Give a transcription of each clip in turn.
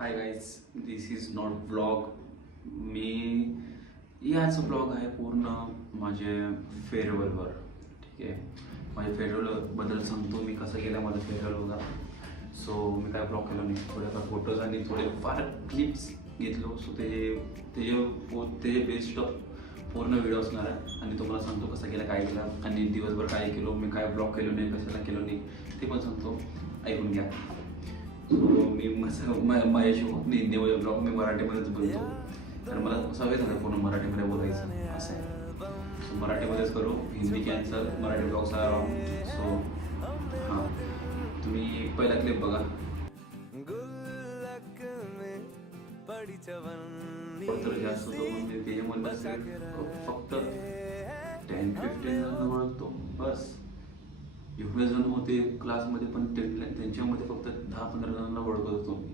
Hi guys, this is not blog. याच blog आहे पूर्ण माझ्या फेअरवेलवर. ठीक आहे, माझ्या फेअरवेलबद्दल सांगतो मी कसं केलं माझं फेअरवेल होता. सो मी काय ब्लॉग केलं नाही, थोडेफार फोटोज आणि थोडेफार क्लिप्स घेतलो. सो त्याचे बेस्ट पूर्ण व्हिडिओ असणार आहे आणि तुम्हाला सांगतो कसं केलं, काय केलं आणि दिवसभर काय केलो, मी काय ब्लॉग केलो नाही, कशाला केलो नाही ते पण सांगतो, ऐकून घ्या. मी माझ्याशी होत नाही हिंदी ब्लॉग, मी मराठीमध्येच बोलतो कारण मला सवय झालं पूर्ण मराठीमध्ये बोलायचं असं आहे. सो मराठीमध्येच करू, हिंदी कॅन्सल, मराठी ब्लॉग्स आहे. सो हां, तुम्ही पहिला क्लिप बघा. तर जास्त म्हणजे त्याच्यामध्ये फक्त 10-15 जण ओळखतो बस. एवढे जण होते क्लासमध्ये पण त्यांच्यामध्ये फक्त 10-15 जणांना ओळखत होतो मी.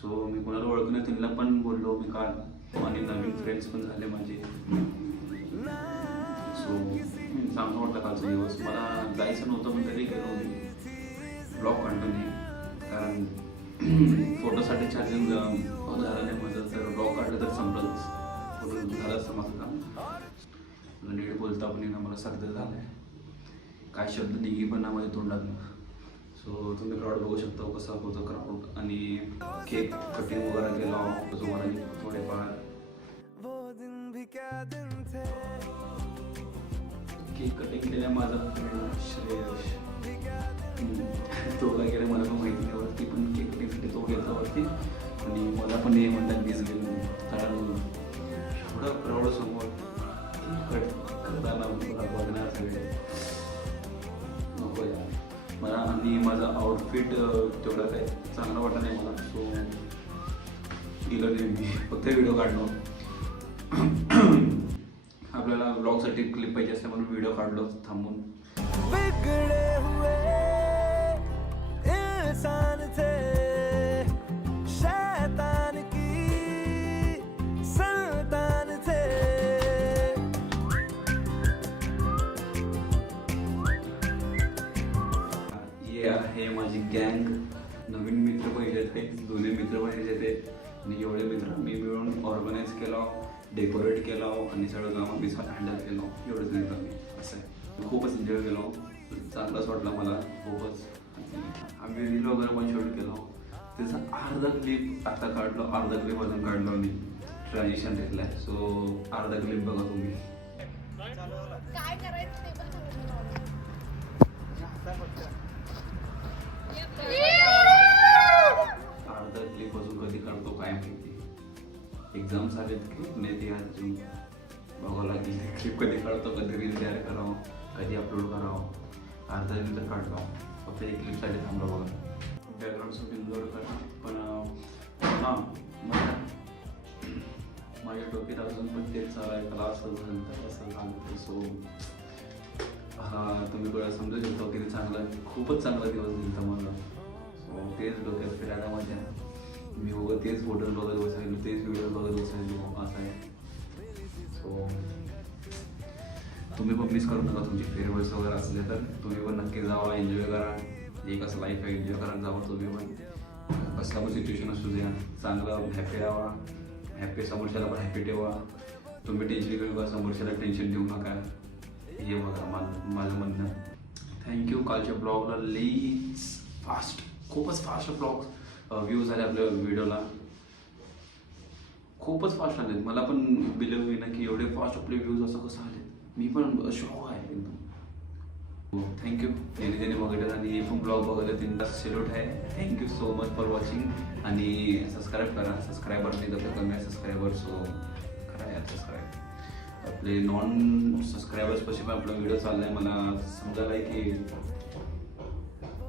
सो मी कोणाला ओळखत नाही, त्यांना पण बोललो मी काल आणि नवीन फ्रेंड्स पण झाले माझे. सो चांगलं वाटलं कालचा दिवस. मला जायचं नव्हतं पण तरी गेलो मी, ब्लॉग काढलो नाही कारण फोटोसाठी चार्जिंग झालं नाही माझं. तर ब्लॉग काढलं तर संपलंच, फोटो झालं असतं माझं काम. नीट बोलता पण येणं मला सर्दी झालं आहे, काय शब्द निघी पण ना माझ्या तोंडातून. सो तुम्ही क्राऊड बघू शकता कसा होतं क्राऊड. आणि केक कटिंग वगैरे केला तुम्हाला थोडेफार. केक कटिंग केल्या माझा श्रेयश, तो काय केलं मला पण माहिती नाही वरती, पण केक कटिंगसाठी तो गेला वरती आणि मला पण हे म्हणतात मीच गेलो कारण एवढं क्राऊड समोर करताना बघणार सगळे नको यार मला. आणि माझा आउटफिट तेवढा काय चांगला वाटत नाही मला. सो गेलो नाही मी, फक्त व्हिडिओ काढलो. आपल्याला ब्लॉगसाठी क्लिप पाहिजे असते म्हणून व्हिडिओ काढलो थांबून. हे माझी गँग, नवीन मित्र पाहिजे ते, जुने मित्र पाहिजे ते आणि एवढे मित्र मी मिळून ऑर्गनाईज केला, डेकोरेट केला आणि सगळं कामं मी स्वतः हँडल केलं. एवढंच नाही तर मी असं आहे. खूपच एन्जॉय केलो, चांगलंच वाटलं मला खूपच. आम्ही रील वगैरे पण शूट केलो. त्याचा अर्धा क्लिप आता काढलो, अर्धा क्लिप अजून काढलो आणि ट्रान्झिशन घेतलं आहे. सो अर्धा क्लिप बघा तुम्ही. काय करायचं ते पण अर्धा क्लिप अजून कधी काढतो काय माहिती. एक्झाम्स आलेत क्लिप नाही ते अजून बघावं लागेल. क्लिप कधी काढतो, कधी रील तयार करावं, कधी अपलोड करावं. अर्धा रील तर काढतो, फक्त एक क्लिपसाठी थांबलो बघा. बॅकग्राऊंड शूटिंग लोड करा. पण हां, माझ्या डोक्यात अजून पण तेच चालू आहे, त्याला असं झालं तर असं झालं. सो तुम्ही थोडं समजू शकतो किती चांगला, खूपच चांगला दिवस दिला मला. सो तेच डोक्यात फिरायला माझ्या, मी बघत तेच फोटोज बघत बसायलो, तेच व्हिडिओ बघत बसायलो असं आहे. सो तुम्ही पण मिस करू नका. तुमची फेअरवेल्स वगैरे असले तर तुम्ही पण नक्की जावा, एन्जॉय करा. एक असं लाईफ आहे, एन्जॉय करायला जावा तुम्ही पण. कसला पण सिच्युएशन असू द्या, चांगलं हॅपी राहा, हॅपी समोरच्याला पण हॅपी ठेवा. तुम्ही टेन्शन घेऊ नका, समोरच्याला टेन्शन देऊ नका. हे बघा माझं म्हणणं. थँक्यू. कालच्या ब्लॉगला लईच फास्ट, खूपच फास्ट ब्लॉग व्ह्यूज झाले आपल्या व्हिडिओला, खूपच फास्ट आले. मला पण बिलीव्ह होईना की एवढे फास्ट आपले व्ह्यूज असं कसं आले. मी पण शॉक आहे एकदम. थँक्यू ज्याने बघितलं आणि हे पण ब्लॉग बघायला त्यांना सॅल्यूट आहे. Thank you so much for watching. आणि सबस्क्राईब करा, सबस्क्रायबर नाही तर कमी आहे सबस्क्रायबर. सो करा यार सबस्क्राईब. आपले नॉन सबस्क्रायबर्सपाशी पण आपला व्हिडिओ चालला आहे. मला समजायला आहे की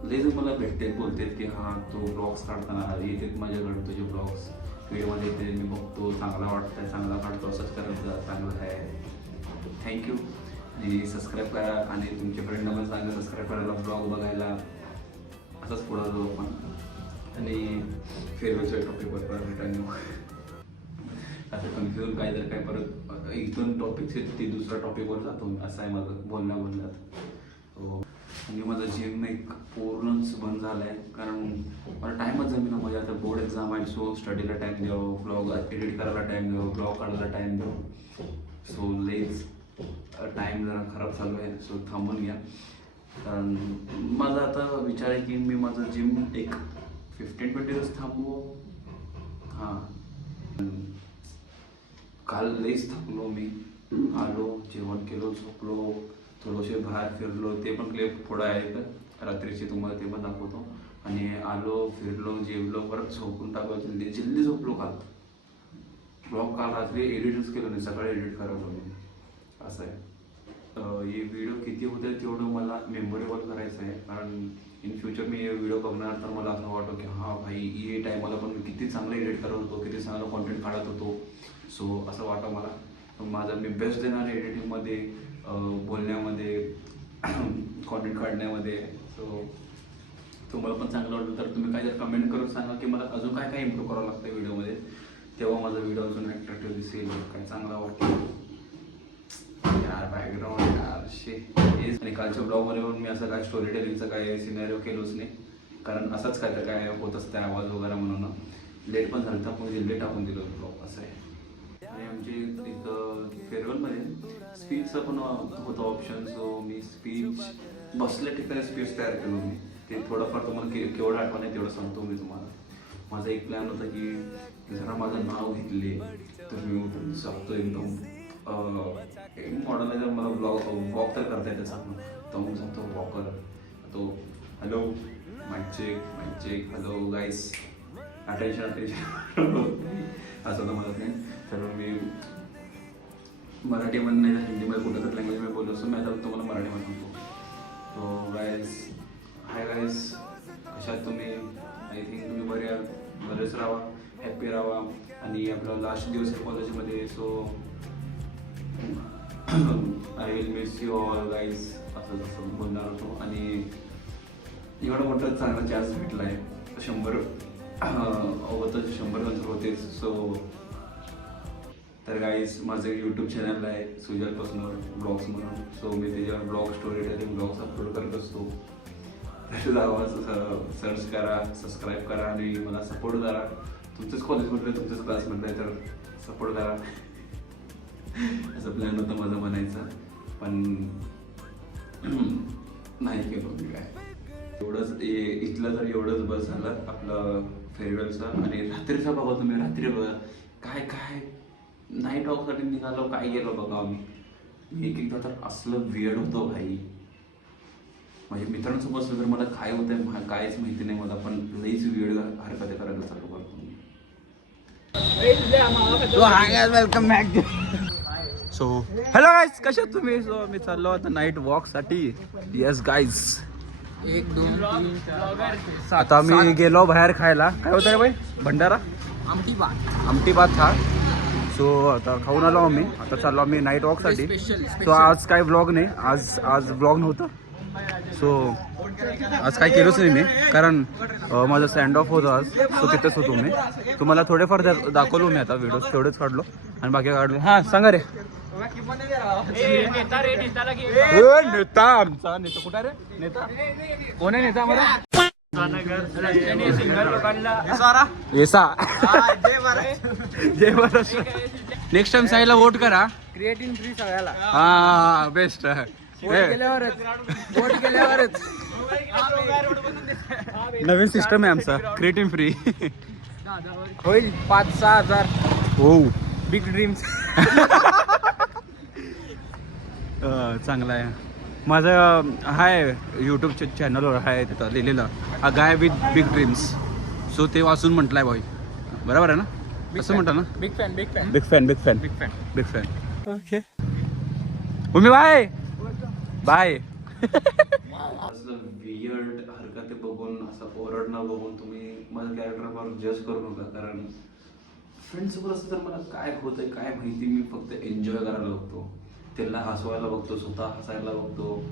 लई जण मला भेटते, बोलतात की हां तो ब्लॉग्स काढताना येतात माझ्याकडे तुझे ब्लॉग्स व्हिडिओमध्ये येते, मी बघतो, चांगला वाटतं, चांगला काढतो, असंच करत चांगलं आहे. थँक्यू. आणि सबस्क्राईब करा आणि तुमच्या फ्रेंडला पण सांगा सबस्क्राईब करायला, ब्लॉग बघायला. असंच पुढं जाऊ आपण. आणि फेअरवेलच्या टॉपिकवर परत रिटर्न येऊ. असं कन्फ्युजन काय जर काय परत इथून टॉपिक्स आहेत ते दुसऱ्या टॉपिकवर जातो असं आहे माझं बोलण्यात. हो आणि माझं जिम एक पूर्णच बंद झालं आहे, कारण मला टाईमच जमेना. म्हणजे आता बोर्ड एक्झाम आहे, सो स्टडीला टाईम द्यावं, ब्लॉग एडिट करायला टाईम द्यावं, ब्लॉग काढायला टाईम द्यावं. सो लेच टाईम जरा खराब चालू आहे, सो थांबून घ्या. कारण माझा आता विचार आहे की मी माझं जिम एक 15-20 दिवस थांबू. हां, काल लईच थकलो मी. आलो, जेवण केलो, झोपलो, थोडेसे बाहेर फिरलो. ते पण क्लिप पुढं आहेत रात्रीचे, तुम्हाला ते पण दाखवतो. आणि आलो, फिरलो, जेवलो, परत झोपून टाकलो. जल्दी झोपलो काल. ब्लॉग काल रात्री एडिटच केलं नाही, सकाळी एडिट करायला मी. असं आहे. हे व्हिडिओ किती होते तेवढं मला मेमोरेबल करायचं आहे, कारण इन फ्युचर मी हे व्हिडिओ बघणार तर मला असं वाटतं की हां भाई, हे टायमाला पण मी किती चांगलं एडिट करत होतो, किती चांगलं कॉन्टेंट काढत होतो. सो असं वाटतं मला. माझा मी बेस्ट देणार एडिटिंगमध्ये, बोलण्यामध्ये, कॉन्टेंट काढण्यामध्ये. सो तुम्हाला पण चांगलं वाटलं तर तुम्ही काय जर कमेंट करून सांगा की मला अजून काय काय इम्प्रूव्ह करावं लागतं व्हिडिओमध्ये, तेव्हा माझा व्हिडिओ अजून अट्रॅक्टिव्ह दिसेल, काय चांगला वाटतं. यार बॅकग्राऊंड यार शे. आणि कालच्या ब्लॉगमध्ये पण मी असं काय स्टोरी टेलिंगचं काय सिनेरिओ केलोच नाही, कारण असंच काय तर काय होत असतं आवाज वगैरे म्हणून. लेट पण झालं तर मग जल्दी टाकून दिलं ब्लॉग. असं आहे. आणि आमची इथं फेअरवेलमध्ये स्पीचचं पण होतं ऑप्शन. सो मी स्पीच बसल्या ठिकाणी स्पीच तयार केलो मी. ते थोडंफार तुम्हाला केवढं आठवण आहे तेवढं सांगतो मी तुम्हाला. माझा एक प्लॅन होता की जरा माझं नाव घेतले तर मी उठून सांगतो एकदम मॉडलला जर मला वॉक तर करता येतं सांगून, तर मग सांगतो वॉकर तो हॅलो माईक चेक हॅलो गाईस अटेन्शन असं तर मला नाही. तर मी मराठीमध्ये नाही तर हिंदीमध्ये कुठं तर लँग्वेजमध्ये बोललो असतो. मी आता तुम्हाला मराठीमध्ये सांगतो. तो गाईस, हाय गाईस, कशात तुम्ही? आय थिंक तुम्ही बरेच राहा, हॅप्पी राहा. आणि आपला लास्ट दिवस आहे कॉलेजमध्ये. So I will miss you all guys, असं तसं बोलणार होतो. आणि एवढा मोठा चांगला चान्स भेटला आहे. 100 होतं, 100 नंतर होतेच. सो तर गाईज माझं यूट्यूब चॅनल आहे सुजल पसनोर ब्लॉग्स म्हणून. सो मी त्याच्यावर blog, story telling blogs upload करत असतो. तर जावा, सर्च करा, सबस्क्राईब करा आणि मला सपोर्ट करा. तुमचंच कॉलेजमधलं, तुमच्याच क्लासमधलं आहे तर सपोर्ट करा. असं प्लॅन होतं माझं म्हणायचं, पण नाही केलं मी. काय एवढंच इथलं तर एवढंच बस झालं आपलं फेअरवेलचं. आणि रात्रीचा बघा तुम्ही, रात्री बघा काय काय नाईट वॉकसाठी निघालो, काय गेलो बघा आम्ही. एक एकदा तर असलं वेळ होतो भाई. माझ्या मित्रांसोबत असलं तर मला काय होतंय कायच माहिती नाही मला, पण लईच वेळ हरकत करायला चालू करतो मी. Welcome back. So hello guys, कशात तुम्ही? सो मी चाललो आता नाईट वॉकसाठी. येस गाईज, 1 2 3 4 आता मी गेलो बाहेर खायला. काय होतं रे बाई? भंडारा, आमटी भात था. सो आता खाऊन आलो आम्ही. आता चाललो आम्ही नाईट वॉकसाठी. सो आज काय व्लॉग नाही, आज व्लॉग नव्हतं. सो आज काय केलंच नाही मी, कारण माझं सँड ऑफ होतं आज. सो तिथेच होतो मी. तुम्हाला थोडेफार दाखवलो मी आता व्हिडिओ, तेवढेच काढलो आणि बाकी काढलो. हां सांगा रे. नेता आमचा नेता कुठे रे? नेता कोण आहे नेता आम्हाला? जय महाराष्ट्र. नेक्स्ट टाइम साईला वोट करा. क्रिएटिन फ्री सगळ्याला. हा बेस्ट. वोट केल्यावरच नवीन सिस्टम आहे आमचा, क्रिएटिन फ्री. होईल 5-6 हजार. हो, बिग ड्रीम्स. चांगला आहे. माझं हाय यूट्यूब चॅनलवर आहे तिथं लिहिलेलं, a guy with big dreams. So ते वाचून म्हटलंय भाई, बरोबर आहे ना? असं म्हणता ना? Big fan big fan big fan big fan big fan big fan. Okay उमी बाय बाय. असलं वियर्ड हरकती बघून, असं ओरडणं बघून तुम्ही माझ्या कॅरेक्टरवर जज करू नका. कारण फ्रेंड्ससोबत असं तर मला काय होतंय काय माहिती. मी फक्त एन्जॉय करायला बघतो, त्यांना हसवायला बघतो, स्वतः हसायला बघतो,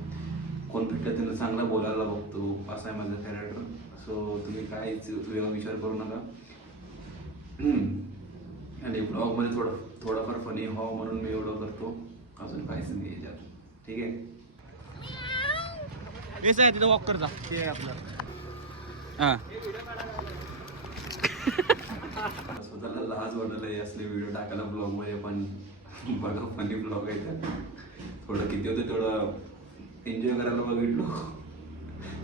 कोण भेटलं त्यांना चांगलं बोलायला बघतो. असं आहे माझं कॅरेक्टर. सो तुम्ही काहीच वेगळा विचार करू नका. आणि ब्लॉगमध्ये थोडंफार फनी व्हावं म्हणून मी एवढं करतो, अजून काहीच नाही याच्यात. ठीक आहे. तेच आहे तिथं वॉक करता ते आपलं हां स्वतःला लाज वाटलं असले व्हिडिओ टाकायला ब्लॉग मध्ये, पण बघा फनी ब्लॉग आहे तर थोडं किती होतं तेवढं एन्जॉय करायला बघितलो.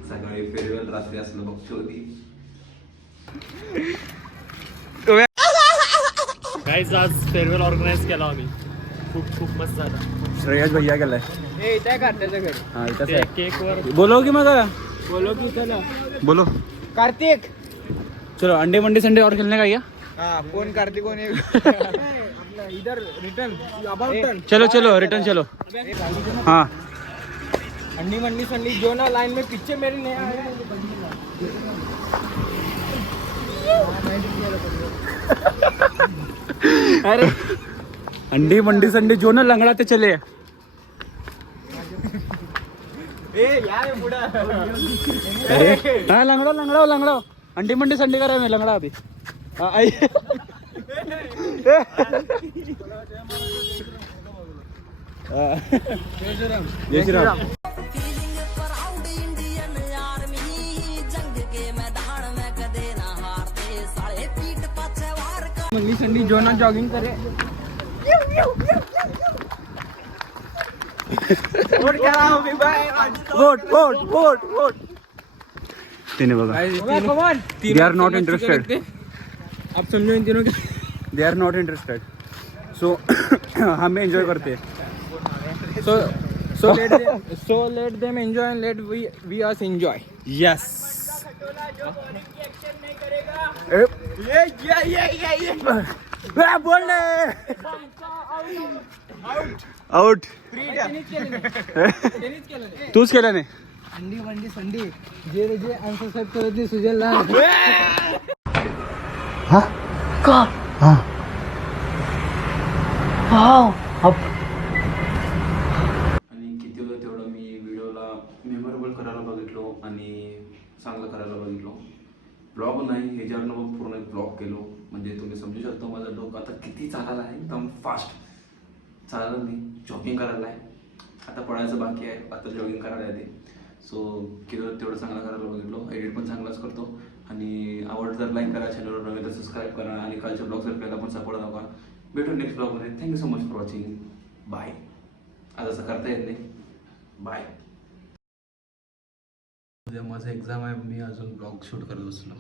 सकाळी फेअरवेल, रात्री असलं बघतो होती. गाईज आज फेअरवेल ऑर्गनाईज केला आम्ही. खूप मस्त झाला. श्रेयस भैया गेलाय. ए इथे का त्याच्या घरी हां इथंच ते आहे. केकवर बोलो की मग बोलो की चला बोलो. कार्तिक चलो अंडे मंडे संडे और खेलने का क्या? हाँ कौन कार्तिक कौन है अपना इधर रिटर्न अबाउट टर्न चलो चलो रिटर्न चलो. हाँ अंडी मंडी संडी जो ना लाइन में पीछे मेरे नहीं आए अरे अंडी मंडी संडे जो ना लंगड़ा ते चले. ए यार बुढ़ा अरे हाँ लंगड़ा लंगड़ा लंगड़ा अंडी मंडी संडे करा मैं लंगड़ा अभी. हाँ आई. जय Shri Ram. Feeling proud Indian army जंग के मैदान में कदे ना हारते साले पीठ पाछे वार कर मंडी संडी जो ना जॉगिंग करे वोट करा हो by vote vote vote vote. तिने बघा. कमान They are not interested. आप समझो इन तीनों की they are not interested. So हम एंजॉय करते. so let them enjoy and let we us enjoy. Yes. बोल आउट. तूच केलं नाही. अंडी वंडी संडी जे जे आन्सर सेट करत नाही सुजलला आणि किती होतं तेवढं मी व्हिडिओला मेमोरेबल करायला बघितलो आणि चांगलं करायला बघितलो. ब्लॉग नाही ह्याच्यावरनं मग पूर्ण एक ब्लॉग केलो. म्हणजे तुम्ही समजू शकता माझं डोकं आता किती चालायला आहे. एकदम फास्ट चालायला नाही, जॉगिंग करायला आहे. आता पळायचं बाकी आहे, आता जॉगिंग करायला येते. सो केलं तेवढं चांगलं करायला बघितलो. एडिट पण चांगलाच करतो. आणि आवड जर लाईक करा, चॅनलवर नव्हे तर सबस्क्राईब करा आणि कालच्या ब्लॉग जर केला पण सपोर्ट नका. भेटू नेक्स्ट ब्लॉगमध्ये. Thank you so much for watching. Bye. आज असं करता येत नाही. बाय. उद्या माझा एक्झाम आहे, मी अजून ब्लॉग शूट करत बसलो.